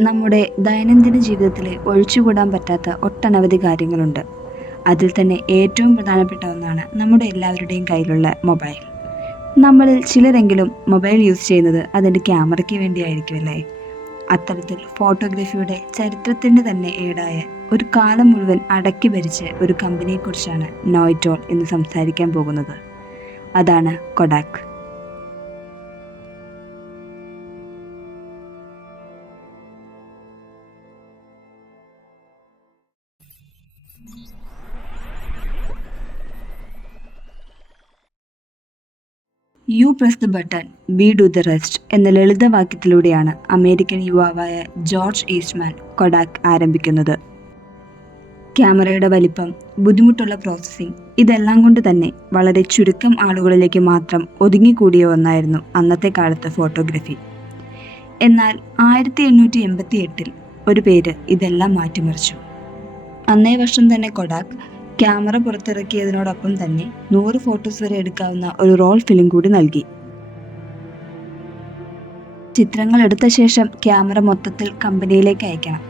നമ്മുടെ ദൈനംദിന ജീവിതത്തിലെ ഒഴിച്ചുകൂടാൻ പറ്റാത്ത ഒട്ടനവധി കാര്യങ്ങളുണ്ട്. അതിൽ തന്നെ ഏറ്റവും പ്രധാനപ്പെട്ട ഒന്നാണ് നമ്മുടെ എല്ലാവരുടെയും കയ്യിലുള്ള മൊബൈൽ. നമ്മളിൽ ചിലരെങ്കിലും മൊബൈൽ യൂസ് ചെയ്യുന്നത് അതിൻ്റെ ക്യാമറയ്ക്ക് വേണ്ടിയായിരിക്കുമല്ലേ? അത്തരത്തിൽ ഫോട്ടോഗ്രാഫിയുടെ ചരിത്രത്തിൻ്റെ തന്നെ ഏടായ ഒരു കാലം മുഴുവൻ അടക്കി ഭരിച്ച ഒരു കമ്പനിയെക്കുറിച്ചാണ് നോയിറ്റോൾ ഇന്ന് സംസാരിക്കാൻ പോകുന്നത്. അതാണ് Kodak. U press the button, we do the rest എന്ന ലളിതവാക്യത്തിലൂടെയാണ് അമേരിക്കൻ യുവാവായ ജോർജ് ഈസ്റ്റ്മാൻ കൊഡാക്ക് ആരംഭിക്കുന്നത്. ക്യാമറയുടെ വലിപ്പം, ബുദ്ധിമുട്ടുള്ള പ്രോസസ്സിംഗ്, ഇതെല്ലാം കൊണ്ട് തന്നെ വളരെ ചുരുക്കം ആളുകളിലേക്ക് മാത്രം ഒതുങ്ങിക്കൂടിയ ഒന്നായിരുന്നു അന്നത്തെ കാലത്തെ ഫോട്ടോഗ്രഫി. എന്നാൽ 1888 ഒരു പേര് ഇതെല്ലാം മാറ്റിമറിച്ചു. അന്നേ വർഷം തന്നെ കൊഡാക്ക് ക്യാമറ പുറത്തിറക്കിയതിനോടൊപ്പം തന്നെ 100 ഫോട്ടോസ് വരെ എടുക്കാവുന്ന ഒരു റോൾ ഫിലിം കൂടി നൽകി. ചിത്രങ്ങൾ എടുത്ത ശേഷം ക്യാമറ മൊത്തത്തിൽ കമ്പനിയിലേക്ക് അയക്കണം.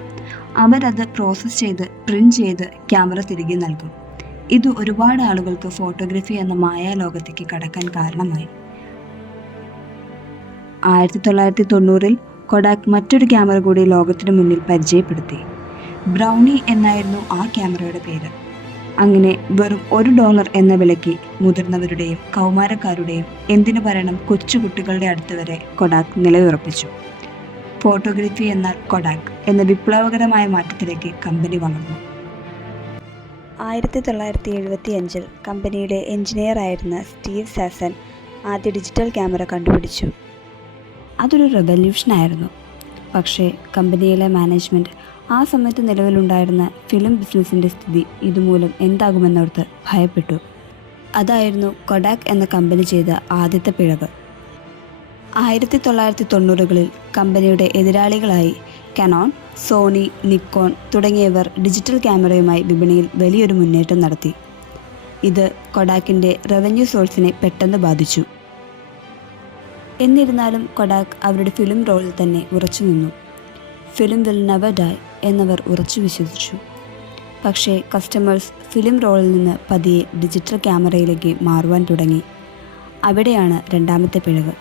അവരത് പ്രോസസ്സ് ചെയ്ത് പ്രിന്റ് ചെയ്ത് ക്യാമറ തിരികെ നൽകും. ഇത് ഒരുപാട് ആളുകൾക്ക് ഫോട്ടോഗ്രഫി എന്ന മായാലോകത്തേക്ക് കടക്കാൻ കാരണമായി. 1990 കൊഡാക്ക് മറ്റൊരു ക്യാമറ കൂടി ലോകത്തിനു മുന്നിൽ പരിചയപ്പെടുത്തി. ബ്രൗണി എന്നായിരുന്നു ആ ക്യാമറയുടെ പേര്. അങ്ങനെ വെറും $1 എന്ന വിലയ്ക്ക് മുതിർന്നവരുടെയും കൗമാരക്കാരുടെയും, എന്തിനു പറയണം കൊച്ചുകുട്ടികളുടെ അടുത്ത് വരെ കൊഡാക്ക് നിലയുറപ്പിച്ചു. ഫോട്ടോഗ്രഫി എന്നാൽ കൊഡാക്ക് എന്ന വിപ്ലവകരമായ മാറ്റത്തിലേക്ക് കമ്പനി വളർന്നു. 1975 കമ്പനിയുടെ എഞ്ചിനീയറായിരുന്ന സ്റ്റീവ് സാസൻ ആദ്യ ഡിജിറ്റൽ ക്യാമറ കണ്ടുപിടിച്ചു. അതൊരു റെവല്യൂഷനായിരുന്നു. പക്ഷേ കമ്പനിയിലെ മാനേജ്മെൻറ്റ് ആ സമയത്ത് നിലവിലുണ്ടായിരുന്ന ഫിലിം ബിസിനസ്സിൻ്റെ സ്ഥിതി ഇതുമൂലം എന്താകുമെന്നോർത്ത് ഭയപ്പെട്ടു. അതായിരുന്നു കൊഡാക്ക് എന്ന കമ്പനി ചെയ്ത ആദ്യത്തെ പിഴവ്. 1990കളിൽ കമ്പനിയുടെ എതിരാളികളായി കനോൺ, സോണി, നിക്കോൺ തുടങ്ങിയവർ ഡിജിറ്റൽ ക്യാമറയുമായി വിപണിയിൽ വലിയൊരു മുന്നേറ്റം നടത്തി. ഇത് കൊഡാക്കിൻ്റെ റവന്യൂ സോഴ്സിനെ പെട്ടെന്ന് ബാധിച്ചു. എന്നിരുന്നാലും കൊഡാക്ക് അവരുടെ ഫിലിം റോളിൽ തന്നെ ഉറച്ചു നിന്നു. ഫിലിം വിൽ നെവർ ഡൈ എന്നവർ ഉറച്ചു വിശ്വസിച്ചു. പക്ഷേ കസ്റ്റമേഴ്സ് ഫിലിം റോളിൽ നിന്ന് പതിയെ ഡിജിറ്റൽ ക്യാമറയിലേക്ക് മാറുവാൻ തുടങ്ങി. അവിടെയാണ് രണ്ടാമത്തെ പിഴവ്.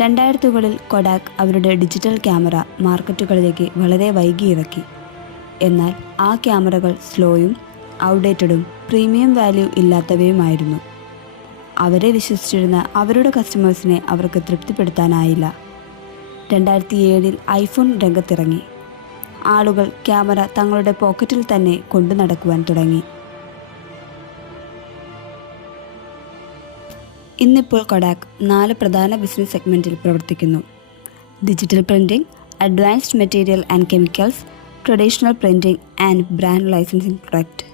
2000കളിൽ കൊഡാക്ക് അവരുടെ ഡിജിറ്റൽ ക്യാമറ മാർക്കറ്റുകളിലേക്ക് വളരെ വൈകി ഇറക്കി. എന്നാൽ ആ ക്യാമറകൾ സ്ലോയും ഔട്ട്ഡേറ്റഡും പ്രീമിയം വാല്യൂ ഇല്ലാത്തവയുമായിരുന്നു. അവരെ വിശ്വസിച്ചിരുന്ന അവരുടെ കസ്റ്റമേഴ്സിനെ അവർക്ക് തൃപ്തിപ്പെടുത്താനായില്ല. 2007 ഐഫോൺ രംഗത്തിറങ്ങി. ആളുകൾ ക്യാമറ തങ്ങളുടെ പോക്കറ്റിൽ തന്നെ കൊണ്ടു നടക്കുവാൻ തുടങ്ങി. ഇന്നിപ്പോൾ കൊഡാക്ക് 4 പ്രധാന ബിസിനസ് സെഗ്മെൻറ്റിൽ പ്രവർത്തിക്കുന്നു: digital printing, advanced material and chemicals, traditional printing and brand licensing product.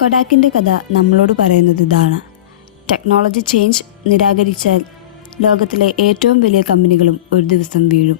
കൊഡാക്കിൻ്റെ കഥ നമ്മളോട് പറയുന്നത് ഇതാണ്: ടെക്നോളജി ചേഞ്ച് നിരാകരിച്ചാൽ ലോകത്തിലെ ഏറ്റവും വലിയ കമ്പനികളും ഒരു ദിവസം വീഴും.